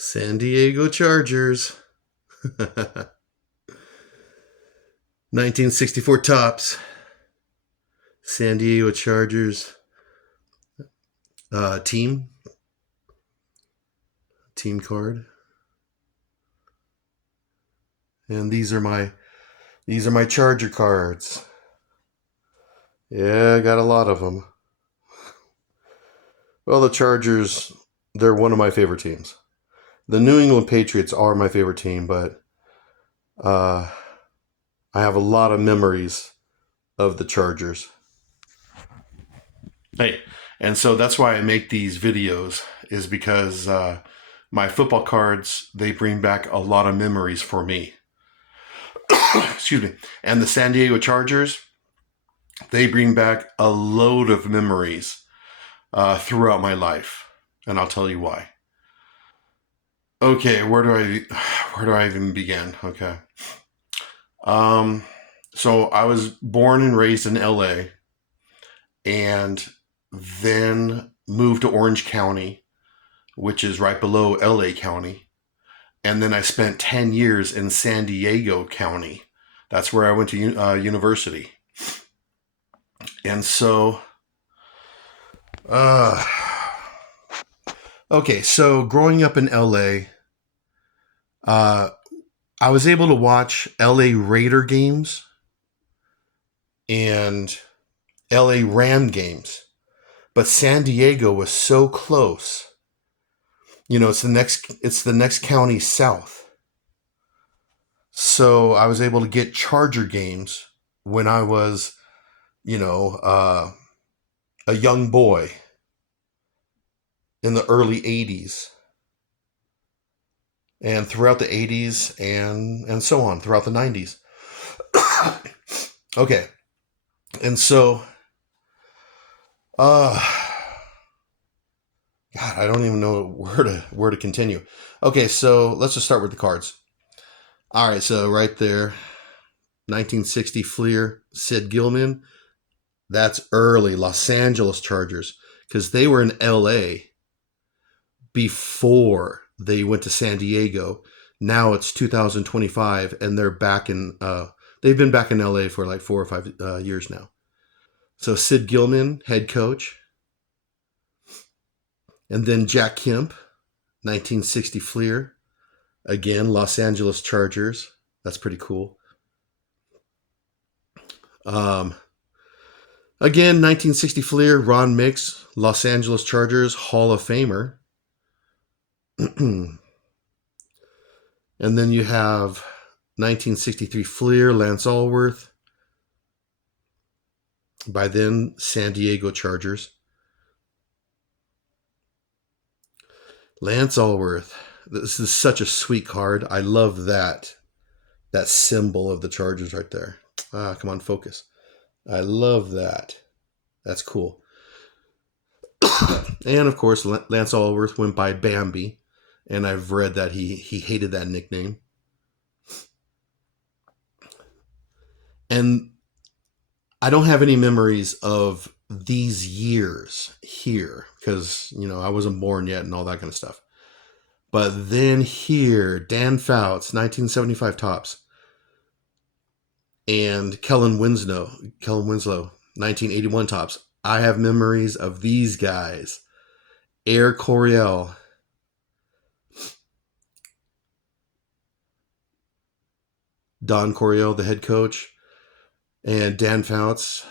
San Diego Chargers. 1964 tops. San Diego Chargers team card. And these are my Charger cards. Yeah, I got a lot of them. Well, the Chargers, they're one of my favorite teams. The New England Patriots are my favorite team, but uh, I have a lot of memories of the Chargers. Hey, and so that's why I make these videos, is because my football cards, they bring back a lot of memories for me. Excuse me. And the San Diego Chargers, they bring back a load of memories throughout my life, and I'll tell you why. Okay, where do I even begin? Okay. Um, so I was born and raised in LA and then moved to Orange County, which is right below LA County. And then I spent 10 years in San Diego County. That's where I went to university. And so, uh, okay, so growing up in LA, uh, I was able to watch LA Raider games and LA Ram games, but San Diego was so close. It's the next county south. So I was able to get Charger games when I was, a young boy in the early 80s and throughout the 80s and so on throughout the 90s. Okay. And so uh God, I don't even know where to continue. Okay, so let's just start with the cards. All right, so right there, 1960 Fleer, Sid Gilman. That's early Los Angeles Chargers because they were in LA before they went to San Diego. Now it's 2025 and they're back in they've been back in LA for like 4 or 5 years now. So Sid Gilman, head coach, and then Jack Kemp, 1960 Fleer, again Los Angeles Chargers. That's pretty cool. Um, Again, 1960 Fleer, Ron Mix, Los Angeles Chargers, Hall of Famer. And then you have 1963 Fleer, Lance Allworth. By then, San Diego Chargers. Lance Allworth. This is such a sweet card. I love that symbol of the Chargers right there. Come on, focus. I love that. That's cool. And of course, Lance Allworth went by Bambi, and I've read that he hated that nickname. And I don't have any memories of these years here because, I wasn't born yet and all that kind of stuff. But then here, Dan Fouts, 1975 tops, and Kellen Winslow, 1981 tops. I have memories of these guys. Air Coryell, Don Coryell, the head coach, and Dan Fouts,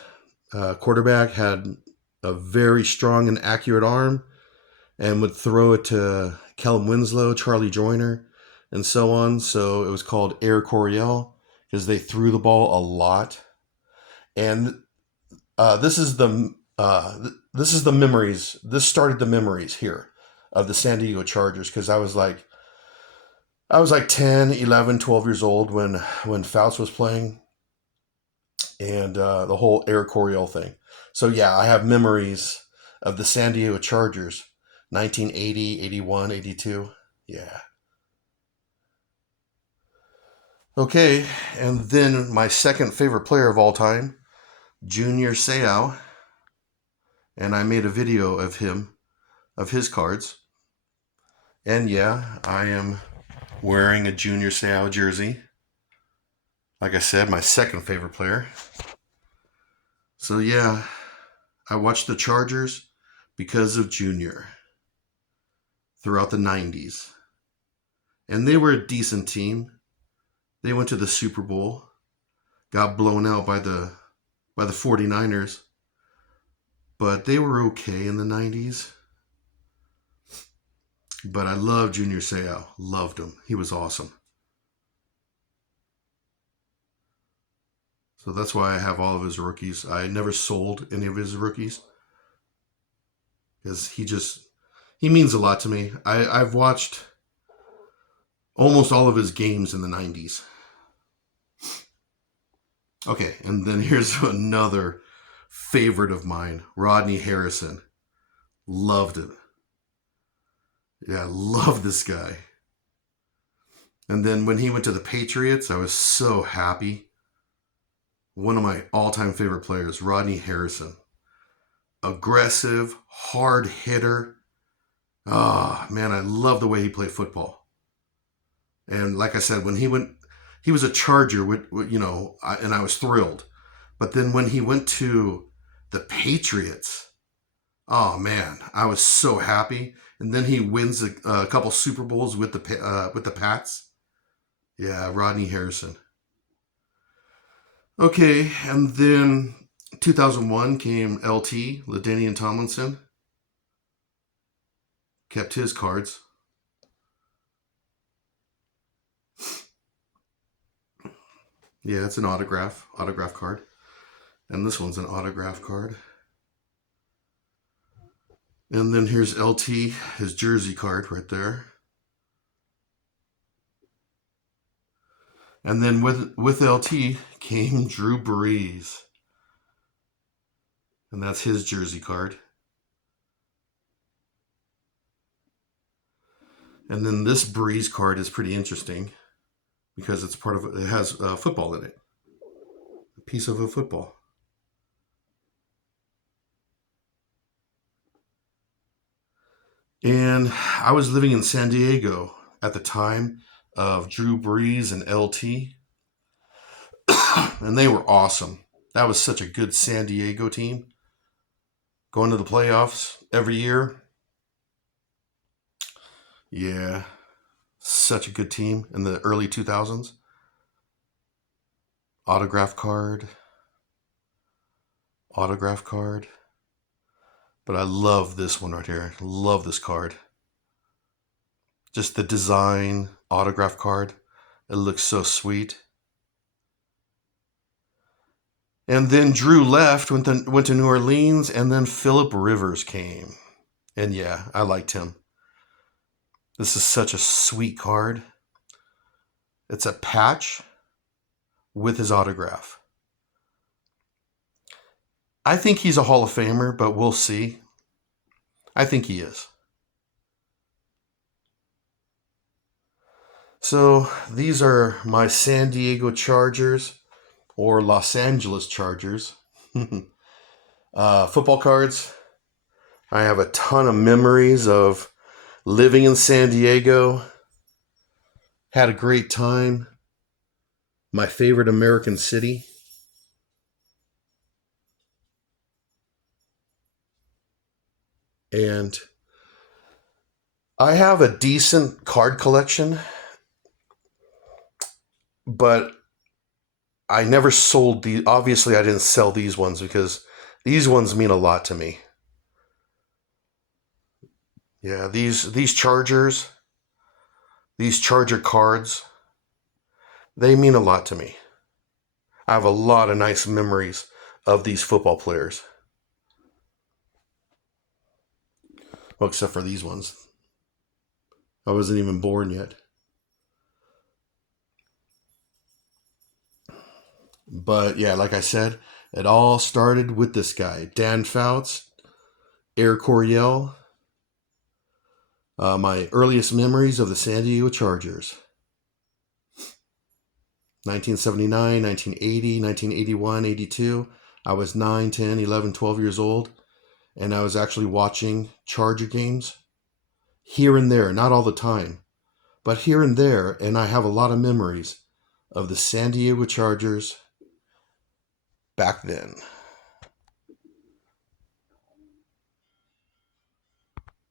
quarterback, had a very strong and accurate arm and would throw it to Kellen Winslow, Charlie Joyner, and so on. So it was called Air Coryell because they threw the ball a lot. And this is the memories. This started the memories here of the San Diego Chargers because I was like 10, 11, 12 years old when Fouts was playing, and the whole Air Coryell thing. So yeah, I have memories of the San Diego Chargers, 1980, 81, 82. Yeah. Okay, and then my second favorite player of all time, Junior Seau, and I made a video of his cards. And yeah, I am wearing a Junior Seau jersey. Like I said, my second favorite player. So yeah, I watched the Chargers because of Junior throughout the 90s. And they were a decent team. They went to the Super Bowl, got blown out by the 49ers, but they were okay in the 90s. But I love Junior Seau. Loved him. He was awesome. So that's why I have all of his rookies. I never sold any of his rookies because he means a lot to me. I've watched almost all of his games in the 90s. Okay, and then here's another favorite of mine, Rodney Harrison. Loved it. Yeah, love this guy. And then when he went to the Patriots, I was so happy. One of my all-time favorite players, Rodney Harrison. Aggressive, hard hitter. Oh, man, I love the way he played football. And like I said, when he was a Charger, and I was thrilled. But then when he went to the Patriots, oh man, I was so happy. And then he wins a couple Super Bowls with the Pats. Yeah, Rodney Harrison. Okay, and then 2001 came LT, LaDainian Tomlinson. Kept his cards. Yeah, it's an autograph card. And this one's an autograph card. And then here's LT, his jersey card right there. And then with LT came Drew Brees. And that's his jersey card. And then this Brees card is pretty interesting because it has football in it. A piece of a football. And I was living in San Diego at the time of Drew Brees and LT. And they were awesome. That was such a good San Diego team. Going to the playoffs every year. Yeah. Such a good team in the early 2000s. Autograph card. But I love this one right here. Love this card. Just the design, autograph card. It looks so sweet. And then Drew left, went to New Orleans, and then Phillip Rivers came. And yeah, I liked him. This is such a sweet card. It's a patch with his autograph. I think he's a Hall of Famer, but we'll see. I think he is. So these are my San Diego Chargers or Los Angeles Chargers football cards. I have a ton of memories of living in San Diego. Had a great time. My favorite American city. And I have a decent card collection, but I never sold these. Obviously, I didn't sell these ones because these ones mean a lot to me. Yeah, these Chargers, these Charger cards, they mean a lot to me. I have a lot of nice memories of these football players. Well, except for these ones. I wasn't even born yet. But yeah, like I said, it all started with this guy, Dan Fouts, Air Coryell. My earliest memories of the San Diego Chargers. 1979, 1980, 1981, 82. I was 9, 10, 11, 12 years old, and I was actually watching Charger games here and there, not all the time, but here and there. And I have a lot of memories of the San Diego Chargers back then.